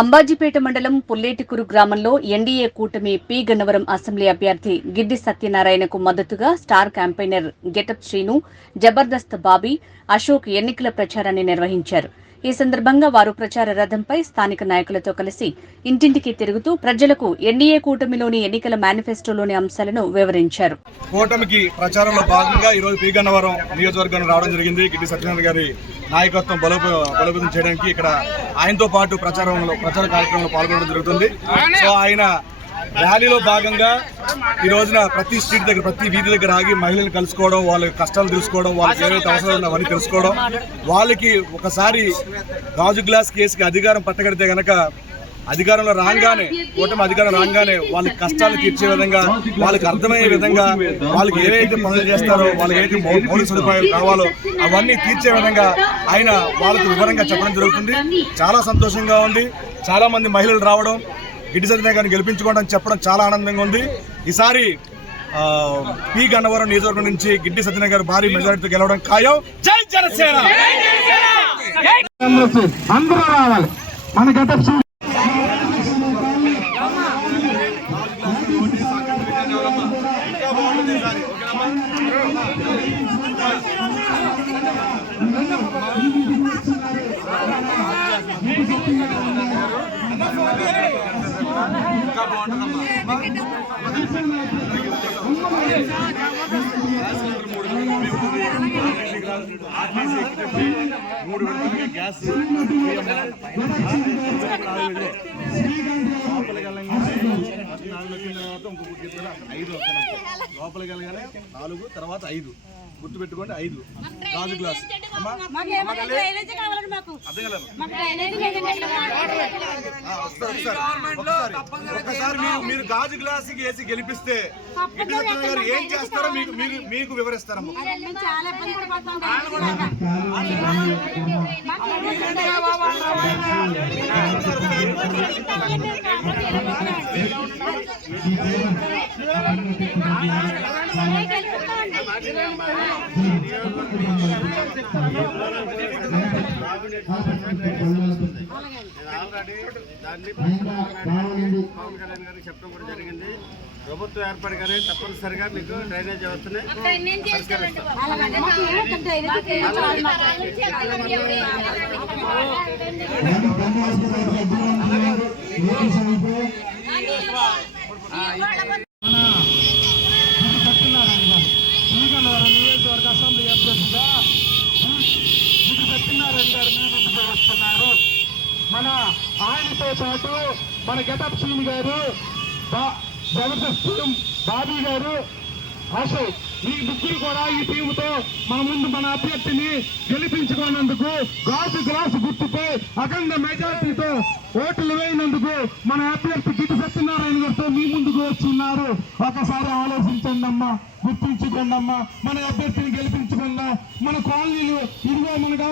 అంబాజీపేట మండలం పుల్లేటికురు గ్రామంలో ఎన్డీఏ కూటమి పి గన్నవరం అసెంబ్లీ అభ్యర్థి గిడ్డి సత్యనారాయణకు మద్దతుగా star campaigner getup Srinu, Jabardasth Bobby, Ashok ఎన్నికల ప్రచారాన్ని నిర్వహించారు. ఈ సందర్భంగా వారు ప్రచార రథంపై స్థానిక నాయకులతో కలిసి ఇంటింటికి తిరుగుతూ ప్రజలకు ఎన్డీఏ కూటమిలోని ఎన్నికల మేనిఫెస్టోలోని అంశాలను వివరించారు. కూటమికి ప్రచారంలో భాగంగా ఈ రోజు పి గన్నవరం నియోజకవర్గం రావడం జరిగింది. గిడ్డి సత్యనారాయణ గారి నాయకత్వం బలోపేతం చేయడానికి ఇక్కడ ఆయనతో పాటు ప్రచార కార్యక్రమంలో పాల్గొనడం జరుగుతుంది. సో ఆయన ర్యాలీలో భాగంగా ఈ రోజున ప్రతి స్ట్రీట్ దగ్గర, ప్రతి వీధి దగ్గర ఆగి మహిళలను కలుసుకోవడం, వాళ్ళ కష్టాలు తెలుసుకోవడం, వాళ్ళకి ఏవైతే అవసరాలు ఉన్నాయో అవన్నీ తెలుసుకోవడం, వాళ్ళకి ఒకసారి గాజు గ్లాస్ కేసుకి అధికారం పట్టగడితే గనక అధికారంలో రాగానే, కూటమి అధికారం రాగానే వాళ్ళకి కష్టాలు తీర్చే విధంగా, వాళ్ళకి అర్థమయ్యే విధంగా, వాళ్ళకి ఏవైతే పనులు చేస్తారో, వాళ్ళకి ఏవైతే మౌలిక సదుపాయాలు కావాలో అవన్నీ తీర్చే విధంగా ఆయన వాళ్ళకు వివరంగా చెప్పడం జరుగుతుంది. చాలా సంతోషంగా ఉంది. చాలా మంది మహిళలు రావడం, గిడ్డి సత్యనారాయణ గారిని గెలిపించుకోవడం చెప్పడం చాలా ఆనందంగా ఉంది. ఈసారి పి గన్నవరం నియోజకవర్గం నుంచి గిడ్డి సత్యనారాయణ గారు భారీ మెజారిటీతో గెలవడం ఖాయం. జై జనసేన. అందరూ రావాలి. మన గెటప్ గ్యాస్ లోపలికి వెళ్ళగానే 4 తర్వాత 5 గుర్తు పెట్టుకోండి. 5 గాజు గ్లాస్. ఒకసారి మీరు గాజు గ్లాస్ వేసి గెలిపిస్తే గిడ్డి సత్యనారాయణ గారు ఏం చేస్తారో మీకు వివరిస్తారమ్మా. దాన్ని పవన్ కళ్యాణ్ గారికి చెప్పడం కూడా జరిగింది. ప్రభుత్వం ఏర్పడగానే తప్పనిసరిగా మీకు డ్రైనేజ్ వ్యవస్థని నియోజకవర్గ అసెంబ్లీ అభ్యర్థిగా గిడ్డి సత్యనారాయణ గారు ముందుకు వస్తున్నారు. మన ఆయనతో పాటు మన గెటప్ శ్రీను గారు, జబర్దస్త్ బాబీ గారు, అశోక్, ఈ ముగ్గురు కూడా ఈ టీముతో మన ముందు మన అభ్యర్థిని గెలిపించుకున్నందుకు, గాజు గ్లాసు గుర్తుపై అఖండ మెజార్టీతో ఓట్లు వేయినందుకు మన అభ్యర్థి గిడ్డి సత్యనారాయణ గారితో మీ ముందుకు వస్తున్నారు. ఒకసారి ఆలోచించండి అమ్మా, గుర్తించుకోండి అమ్మా, మన అభ్యర్థిని గెలిపించుకుందాం. మన కాలనీలు ఇదిగో మనగా